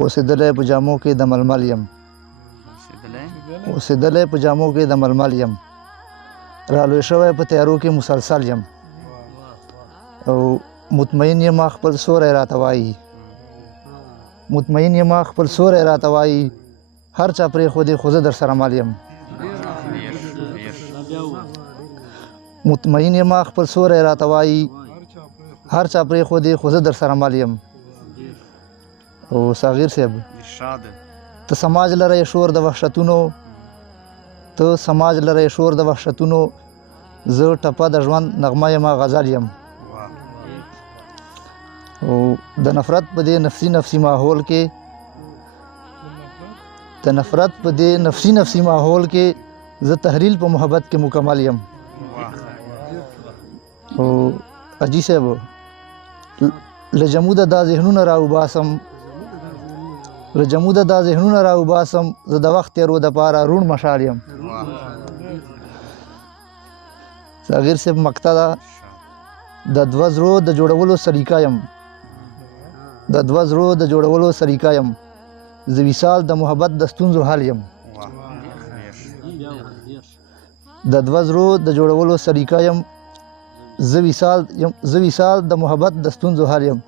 اوسېدلی په جامو کې د ململ یم اوسېدلی په جامو کې د ململ یم رالوی شوی په تیارو کې مسلسل یم او مطمئن یم خپل سوری راته وایي مطمئن یم خپل سوری راته وایي هر چا پرېښودې خو زه در سره مل یم مطمئن یم خپل سوری راته وایي هر چا پرېښودې خو زه در سره مل یم او صغیر صاحب ته سماج لرئ شور د وحشتونو ته سماج لرئ شور د وحشتونو زه ټپه د ژوند نغمه یم غزل یم او د نفرت په دې نفسي ماحول کې د نفرت په دې نفسي ماحول کې زه تحلیل په محبت کې مکمل یم او اجي صاحب له جموده دا ذهنونه راوباسم له جموده دا ذهنونه راوباسم زه د وخت تېرو دپاره روڼ مشال یم صغیر صاحب مقطع ده د دوه زړو د جوړولو سلیقه یم د دوه زړو د جوړولو سلیقه یم زه وصال د محبت د ستونزو حل یم د دوه زړو د جوړولو سلیقه یم زه وصال د محبت د ستونزو حل یم